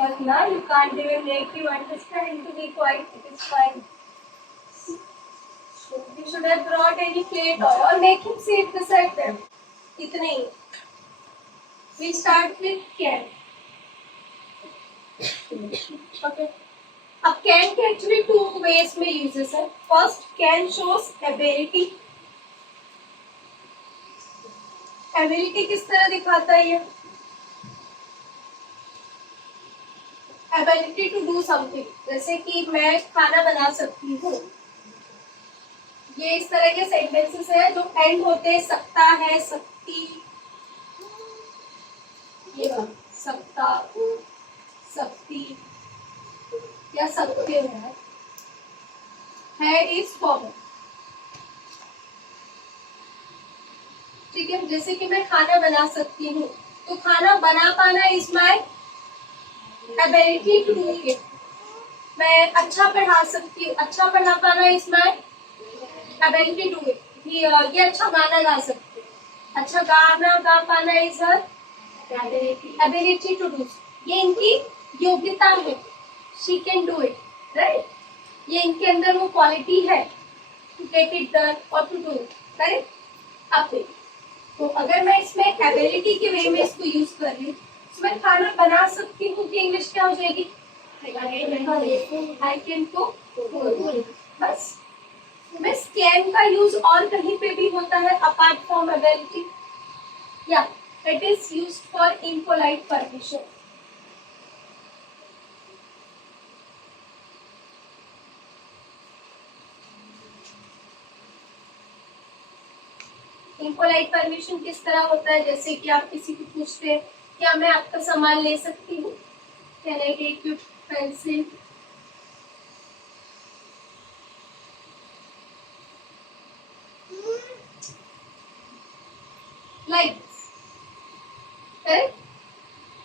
work now. You can't even make you understand to be quiet. It is fine. You should have brought any plate or make him sit beside them. इतने ही. We start with can. Okay. अब can के actually two ways में uses है. First, can shows ability. Ability किस तरह दिखाता है ये? Ability to do something. जैसे कि मैं खाना बना सकती हूँ. ये इस तरह के सेंटेंसेस है जो एंड होते हैं सकता है, सकती, ये सकता, सकती या सकते है इज फॉर्म. ठीक है, जैसे कि मैं खाना बना सकती हूँ, तो खाना बना पाना is my ability to do it. मैं अच्छा पढ़ा सकती हूँ, अच्छा पढ़ा पाना is my ability to it. ये अच्छा गाना गा सकती हूँ, अच्छा गाना गा पाना इज एबिलिटी टू डू. ये इनकी योग्यता है. She can do it, right. ये इनके अंदर वो क्वालिटी है टू गेट इट डन और टू डू इट, राइट. अब तो अगर मैं इसमें एबिलिटी के वे में इसको यूज कर रही हूँ, तो मैं खाना बना सकती हूँ कि इंग्लिश क्या हो जाएगी? I can cook. बस. मिस कैन का यूज और कहीं पे भी होता है अपार्ट फ्रॉम एबिलिटी? या it is used for impolite permission. Impolite permission किस तरह होता है? जैसे कि आप किसी को पूछते हैं, क्या मैं आपका सामान ले सकती हूँ? Can I take your pencil? Like correct.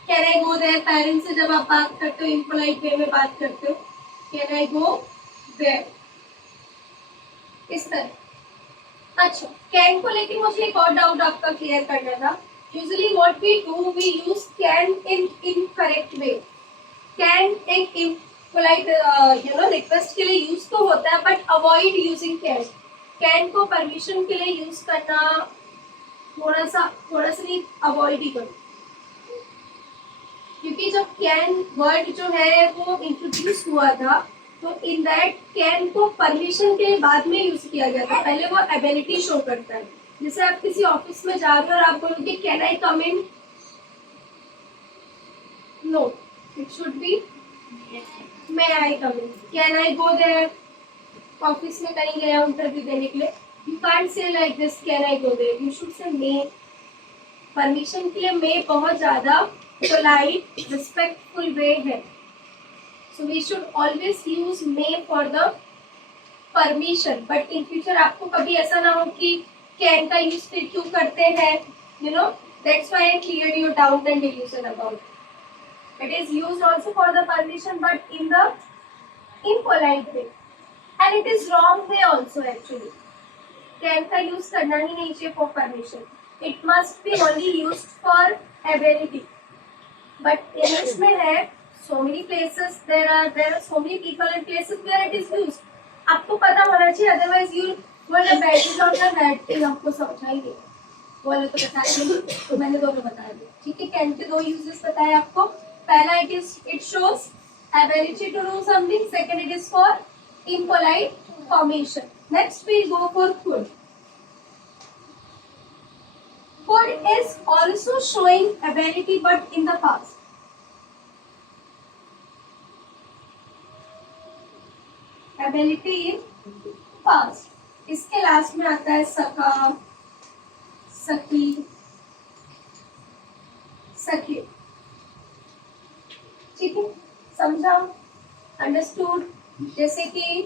Can I go there? Parents से जब आप बात करते हो इम्पोलाइट वे में बात करते हो, कैन आई गो देयर, इस तरह. अच्छा, कैन को लेके मुझे एक और डाउट आपका क्लियर करना था. Usually what we do, we use can in incorrect way. Can एक इम्पोलाइट रिक्वेस्ट के लिए यूज तो होता है, but avoid using can. Can को परमिशन के लिए यूज करना थोड़ा सा नहीं, अवॉइड ही करो. क्योंकि जब कैन वर्ड जो है वो इंट्रोड्यूस हुआ था, तो इन दैट कैन को परमिशन के बाद में यूज किया गया था. पहले वो एबिलिटी शो करता है. जैसे आप किसी ऑफिस में जा रहे हो और आप बोलोगे can I come in? No, it should be may I come in. Can I go there? Office में कहीं गया इंटरव्यू देने के लिए, you can't say like this can I go there, you should say may. Permission के लिए मे बहुत ज्यादा पोलाइट रिस्पेक्टफुल वे है. So we should always use may for the permission. But in future आपको कभी ऐसा ना हो कि can का use फिर क्यों करते हैं, you know. That's why I cleared your doubt and delusion about it. It is used also for the permission, but in the impolite way, and it is wrong way also actually. Can का use करना ही नहीं चाहिए for permission. It must be only used for ability. But English में है, so many places there are so many people and places where it is used. आपको पता होना चाहिए, otherwise you will have badges on the net. आपको समझाएंगे, बोले तो बताएंगे, तो मैंने दोनों बताया दिया. ठीक है, कैन के दो यूजेस बताए आपको. पहला it shows ability to do something. Second, it is for impolite permission. Next we go for could. Could is also showing ability but in the past. Ability in past. इसके last में आता है सका, सखी, सखी. ठीक है, समझा, अंडरस्टूड. जैसे कि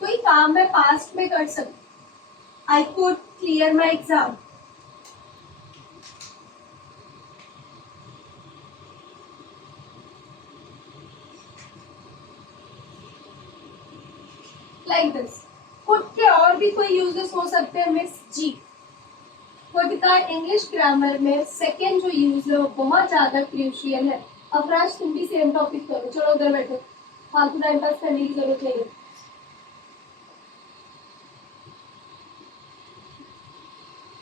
कोई काम मैं पास्ट में कर सकती. I could clear my exam. Like this. Could के और भी कोई यूजेस हो सकते हैं मिस जी. कुड का इंग्लिश ग्रामर में सेकेंड जो यूज है वो बहुत ज्यादा क्रूशियल है. अफराज तुम भी सेम टॉपिक करो, चलो उधर बैठो, फालतू टाइम पास करने की जरूरत नहीं है।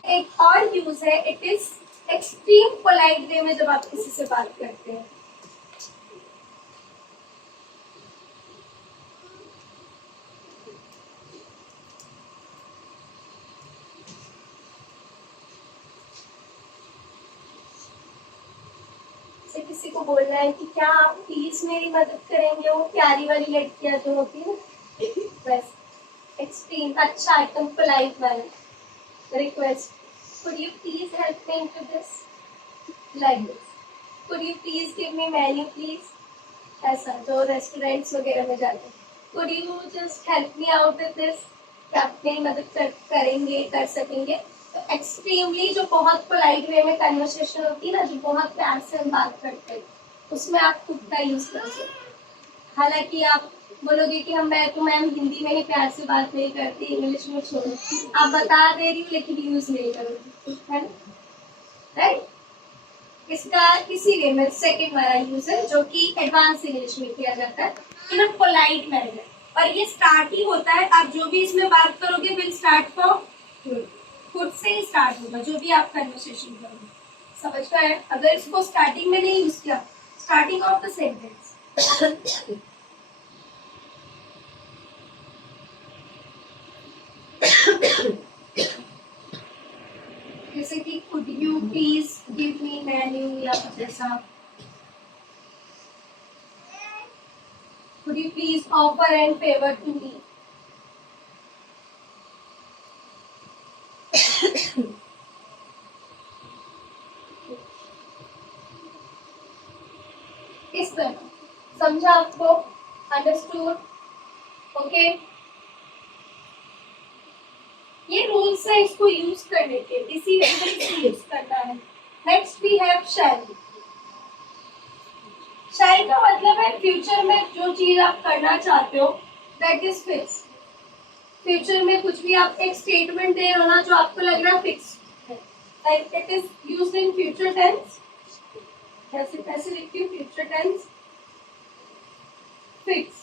एक और यूज है, it is extreme polite way में जब आप किसी से बात करते हैं। से किसी को बोलना है कि क्या आप प्लीज मेरी मदद करेंगे, वो प्यारी वाली लड़कियां जो होती है ना, बस एक्सट्रीम अच्छा एकदम पोलाइट वाला request, could you please help me into this, like this, could you please give me menu please, ऐसा जो रेस्टोरेंट्स वगैरह में जाते हैं, could you just help me out with this, क्या आप मेरी मदद करेंगे, कर सकेंगे। तो एक्सट्रीमली जो बहुत पोलाइट वे में कन्वर्सेशन होती है ना, जो बहुत प्यार से हम बात करते हैं, उसमें आप खुद का यूज कर सकते। हालांकि आप बोलोगे कि मैं तो मैम हिंदी में ही प्यार से बात नहीं करती, इंग्लिश में छोड़ो, आप बता दे रही हूँ लेकिन यूज नहीं करोगे, है ना, राइट। इसका इसी वे में सेकंड वाला यूज है जो कि एडवांस इंग्लिश में किया जाता है इन अ पोलाइट मैनर, और ये स्टार्ट ही होता है, आप जो भी इसमें बात करोगे विल स्टार्ट फ्रॉम खुद से ही स्टार्ट होगा, जो भी आप कन्वर्सेशन करोगे, समझ में आया। अगर इसको स्टार्टिंग में नहीं यूज किया, स्टार्टिंग ऑफ द सेंटेंस, जैसे कि could you please give me menu, या कुछ ऐसा, could you please offer an favour to me. इस तरह समझा आपको, अंडरस्टूड, ओके। ये रूल्स है इसको यूज करने के, इसी वजह से यूज करना है। नेक्स्ट वी हैव शैल। शैल का मतलब है फ्यूचर में जो चीज आप करना चाहते हो दैट इज फिक्स। फ्यूचर में कुछ भी आप एक स्टेटमेंट दे रहे हो ना, जो आपको लग रहा है फिक्स है, like it is used in future tense, ऐसे लिखती हूँ, future tense fix,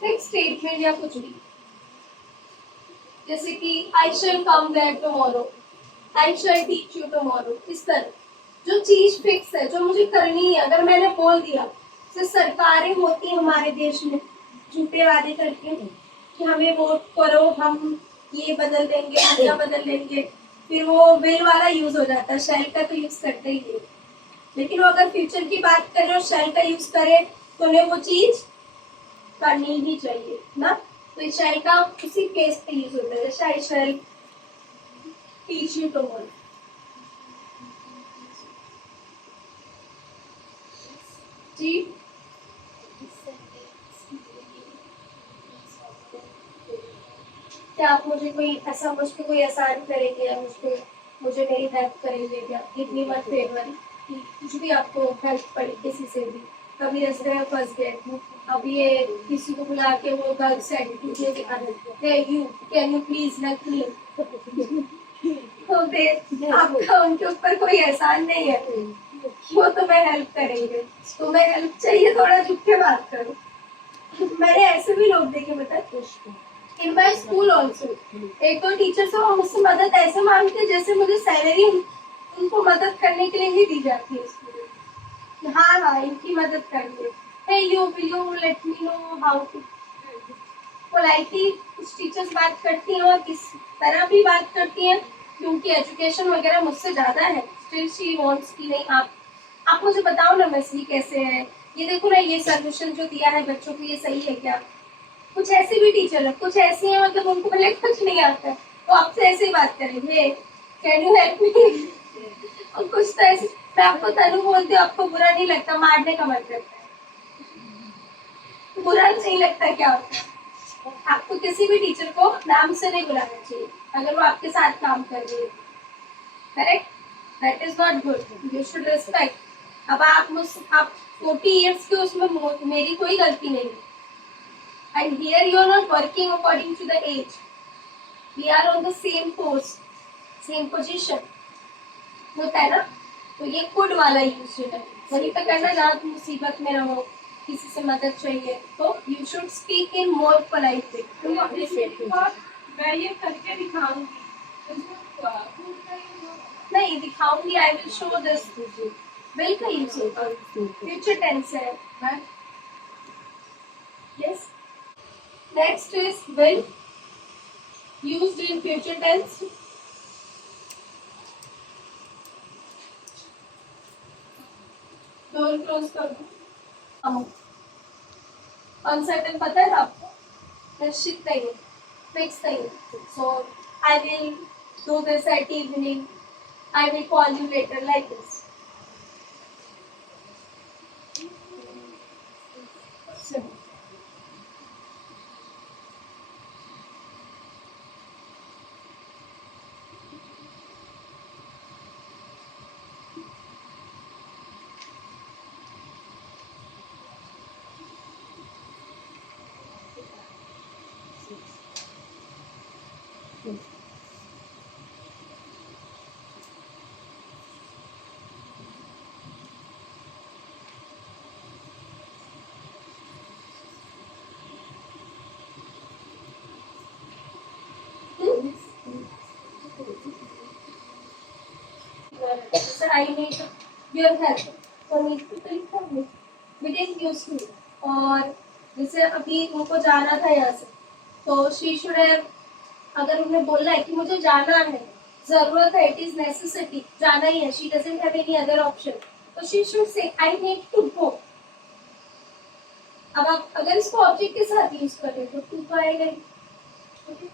fix statement या कुछ भी, जैसे कि I shall come back tomorrow, I shall teach you tomorrow, इस तरह जो चीज फिक्स है, जो मुझे करनी है, अगर मैंने बोल दिया, जैसे सरकारें होती है हमारे देश में झूठे वादे करके कि हमें वोट करो, हम ये बदल देंगे, ये बदल देंगे, फिर वो विल वाला यूज हो जाता है, शैल का तो यूज करते ही है। लेकिन वो अगर फ्यूचर की बात कर रहे हो, शैल का यूज करे, तो उन्हें वो चीज करनी ही चाहिए ना। तो शैल का उसी केस पे यूज होता है, जैसे आई शैल टीच यू टुमारो। जी, क्या आप मुझे कोई ऐसा, मुझको कोई आसान करेंगे, या मुझे मेरी हेल्प करेंगे क्या, इतनी वन फेवर कि कुछ भी आपको हेल्प पड़े किसी से भी, कभी रास्ते में फंस गए, अब ये किसी को बुला के वो गर्ल से एटीट्यूड दिखा देते हैं, you can you please help me, तो फिर आपका उनके ऊपर कोई एहसान नहीं है, वो तुम्हें हेल्प करेंगे, तुम्हें हेल्प चाहिए, थोड़ा झुक के बात करो। मैंने ऐसे भी लोग देखे, बता इन माई स्कूल ऑल्सो, एक तो टीचर से वो मुझसे मदद ऐसे मांगते जैसे मुझे सैलरी उनको मदद करने के लिए ही दी जाती है स्कूल। हाँ हाँ, इनकी मदद करेंगे, hey you will you let me know how to, politely कुछ टीचर्स बात करती हैं और किस तरह भी बात करती हैं, क्योंकि एजुकेशन वगैरह मुझसे ज्यादा है, स्टिल शी वांट्स कि नहीं आप मुझे बताओ ना मसली कैसे है, ये देखो ना, ये सोल्यूशन जो दिया है बच्चों को, ये सही है क्या। कुछ ऐसे भी टीचर है, कुछ ऐसी हैं मतलब उनको भले कुछ नहीं आता है, वो आपसे ऐसे ही बात करेंगे, कैन यू हेल्प मी, और कुछ तो ऐसे, मैं आपको तनु बोलती हूँ, आपको बुरा नहीं लगता, मारने का मन करता है, बुरा नहीं लगता क्या होता है। आपको किसी भी टीचर को नाम से नहीं बुलाना चाहिए अगर वो आपके साथ काम कर रही है, correct, that is not good, you should respect. अब आप 40 इयर्स के, उसमें मेरी कोई गलती नहीं है, and here you are not working according to the age, we are on the same post, same position, होता है ना, तो ये कुड वाला यूज है, वही तो कहना ना तुम मुसीबत में रहो, किसी से मदद चाहिए, तो you should speak in more polite way. मैं ये करके दिखाऊंगी, नहीं दिखाऊंगी, I will show this, will का यूज होगा, फ्यूचर टेंस है। Yes, next is will used in future tense. Door close कर दो। अनसर्टेन पता है आपको, निश्चित नहीं, फिक्स नहीं। So I will do this at evening, I will call you later, like this. I need your help, so need to click on it. We didn't use to. और जैसे अभी उनको जाना था यहाँ से, तो she should have, अगर उन्हें बोलना है कि मुझे जाना है, जरूरत है, it is necessity, जाना ही है, she doesn't have any other option, तो she should say I need to go. अब आप अगर इसको ऑब्जेक्ट के साथ यूज करें तो टू तो आएगा ही, ओके।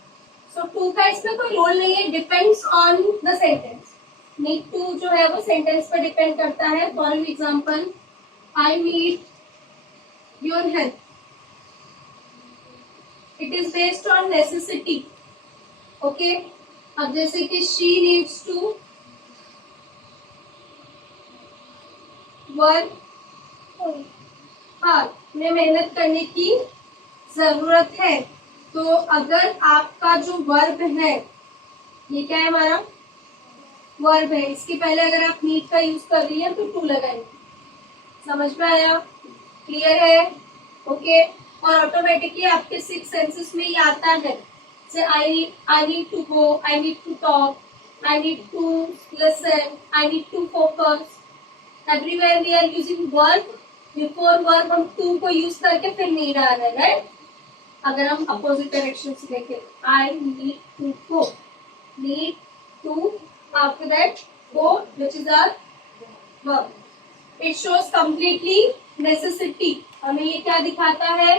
सो टू का इसमें कोई रोल नहीं है, depends on the sentence. Need to जो है वो सेंटेंस पर डिपेंड करता है। For example, I need your help, it is based on necessity, okay. अब जैसे कि she needs to work hard, में मेहनत करने की जरूरत है। तो अगर आपका जो वर्ब है, ये क्या है हमारा वर्ब है, इसके पहले अगर आप नीड का यूज कर रही है तो टू लगाएंगे। समझ में आया? क्लियर है? ओके। और ऑटोमेटिकली आपके सिक्स सेंसेस में ये आता है, say I need to go, I need to talk, I need to listen, I need to focus. Everywhere we are using verb, before verb हम टू को यूज करके फिर नीड आ रहा है, राइट? अगर हम अपोजिट डायरेक्शन से देखें, I need to go, need to, after that go, which is our verb. It shows completely necessity. हमें ये क्या दिखाता है?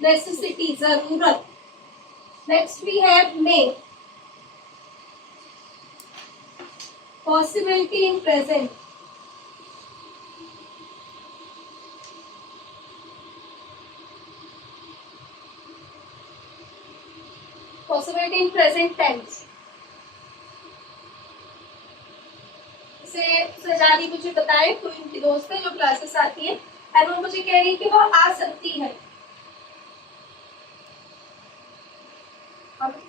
necessity, जरूरत। Next we have may, possibility in present, possibility in present tense। सजादी मुझे बताए, कोई उनकी दोस्त है जो क्लासेस आती है, एंड वो मुझे कह रही है कि वो आ सकती है।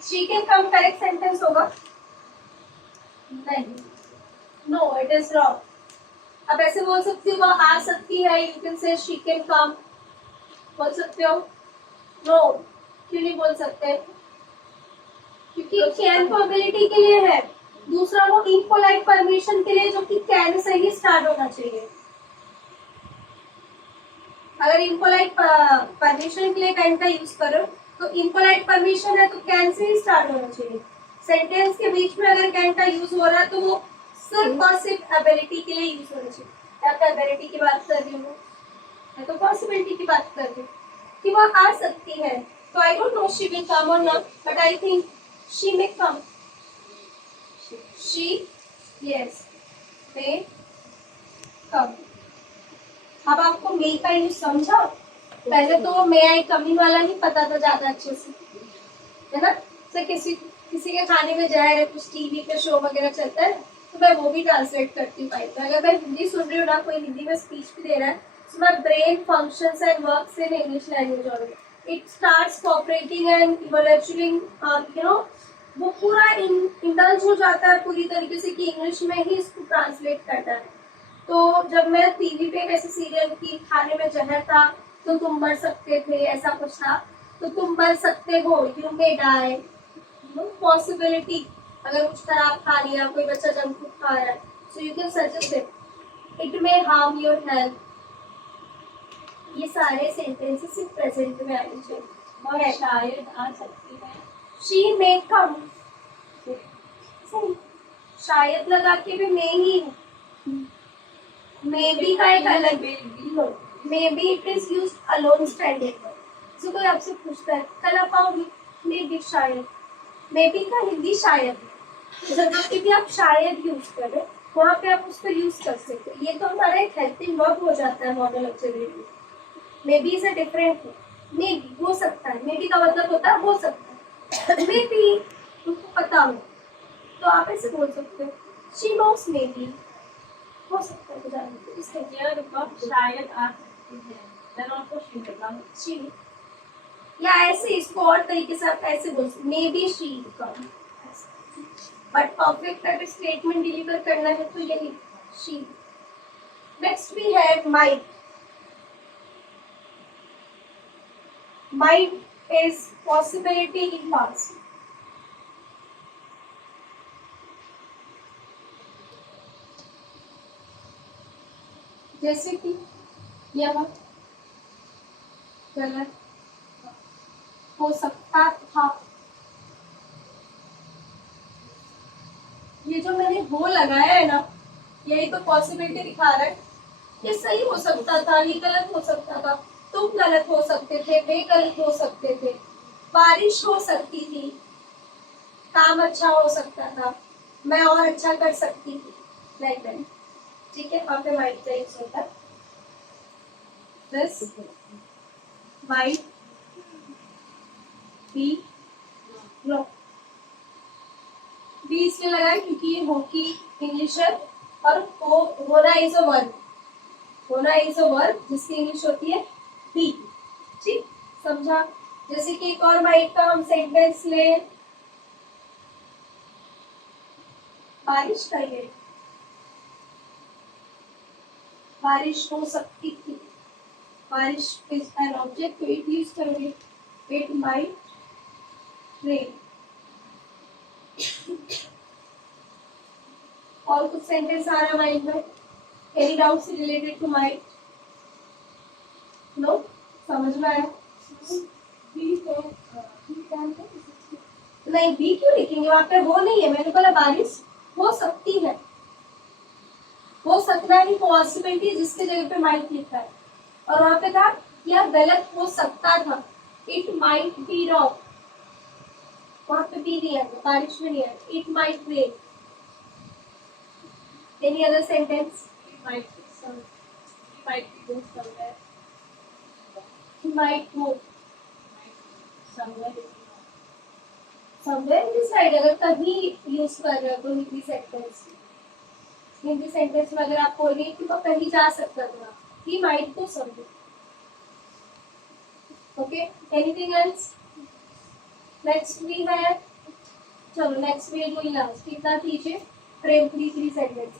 She can come correct sentence होगा? नहीं, नो, इट इज रॉन्ग। अब ऐसे बोल सकती हो वो आ सकती है, you can say she can come, बोल सकते हो? नो, क्यों नहीं बोल सकते? क्योंकि कैन प्रोबेबिलिटी के लिए है, दूसरा वो इम्पोलाइट परमिशन के लिए, जो कि कैन से ही स्टार्ट होना चाहिए। अगर इम्पोलाइट परमिशन के लिए कैन का यूज करो तो इम्पोलाइट परमिशन है तो कैन से ही स्टार्ट होना चाहिए। सेंटेंस के बीच में अगर कैन का यूज हो रहा है तो वो सिर्फ और सिर्फ एबिलिटी के लिए यूज होना चाहिए। या तो एबिलिटी की बात कर रही हूँ, मैं तो पॉसिबिलिटी की बात कर रही हूँ कि वो आ सकती है। तो I don't know she will come or not, but I think she may come. She, yes, may come। अब आपको मे का यूज समझा? पहले तो मे आई कमिंग वाला नहीं पता था ज्यादा अच्छे से, है ना? तो किसी के खाने में जा रहे, कुछ टीवी पे शो वगैरह चलता है तो मैं वो भी ट्रांसलेट करती हूँ। तो अगर मैं हिंदी सुन रही हूँ ना, कोई हिंदी में स्पीच भी दे रहा है, तो my brain functions and works in English language only. It starts cooperating and evaluating, वो पूरा इंडल्ज हो जाता है पूरी तरीके से कि इंग्लिश में ही इसको ट्रांसलेट करना है। तो जब मैं टीवी पे ऐसे सीरियल की खाने में जहर था तो तुम मर सकते थे, ऐसा कुछ था। तो तुम मर सकते हो, यू मे डाई, पॉसिबिलिटी। अगर कुछ खराब खा लिया, कोई बच्चा जंक फूड खा रहा है, so you can suggest it may harm your health. ये सारे सेंटेंसेस सिर्फ प्रेजेंट में आने चाहिए। और शायद आ सकती है। शी मे कम, शायद लगा के भी मे ही है। मे बी का एक अलग, may be it is use alone standing. जो कोई आपसे पूछता है कल आप आओगे, मे बी शायद, मे बी का हिंदी शायद है। जहाँ पे भी आप शायद यूज करें वहाँ पे आप उसको यूज कर सकते हो। ये तो हमारा एक हेल्पिंग वर्ब हो जाता है मॉडल ऑक्सिलरी। मे बी से डिफरेंट है, मे बी हो सकता है, मे बी का मतलब होता है हो सकता है। मे बी तुमको पता हो तो आप ऐसे बोल सकते हो, शी नोस मे बी, हो सकता है जानते हो इससे। Here अब शायद आ सकती है। Then also she will come. She, या ऐसे इसको और तरीके से आप ऐसे बोल सकते, maybe she come. But perfect अगर स्टेटमेंट डिलीवर करना है तो यही she. Next we have might. Might is possibility in past. जैसे कि यह गलत हो सकता था। ये जो मैंने हो लगाया है ना, यही तो पॉसिबिलिटी दिखा रहा है। ये सही हो सकता था, ये गलत हो सकता था, तुम गलत हो सकते थे, वे गलत हो सकते थे, बारिश हो सकती थी, काम अच्छा हो सकता था, मैं और अच्छा कर सकती थी, लाइक दैट। ठीक है, वहाँ पे माइट का यूज होता है। This might be no. Be इसलिए लगाया क्योंकि ये हो की इंग्लिश है और हो होना इज अ वर्ब। होना इज अ वर्ब जिसकी इंग्लिश होती है बी। ठीक, समझा। जैसे कि एक और माइट का हम सेंटेंस ले, बारिश का ये, बारिश हो सकती थी, बारिश इज एन ऑब्जेक्ट, तो इट यूज करोगे, इट माइट रेन। और कुछ सेंटेंस आ रहा माइंड में, any doubts related to might? No, समझ में आया? नहीं, बी क्यों लिखेंगे वहां पे? वो नहीं है, मैंने बोला बारिश हो सकती है, हो सकता है पॉसिबिलिटी जिसके जगह पे माइट लिखा है। और वहां पे था यह गलत हो सकता था, इट माइट बी रॉन्ग। वहां पे बी नहीं आएगा, बारिश में नहीं आएगा, it might rain. Any other sentence? Might be some. Might be go somewhere. Might go Somewhere. Somewhere this side. अगर कभी यूज कर रहे हो तो हिंदी सेंटेंस, हिंदी सेंटेंस में अगर आप बोल रही कि वो कहीं जा सकता था, he might go somewhere. Okay, anything else? Next we है, चलो नेक्स्ट वी है लास्ट। कितना कीजिए, फ्रेम 3 3 सेंटेंस।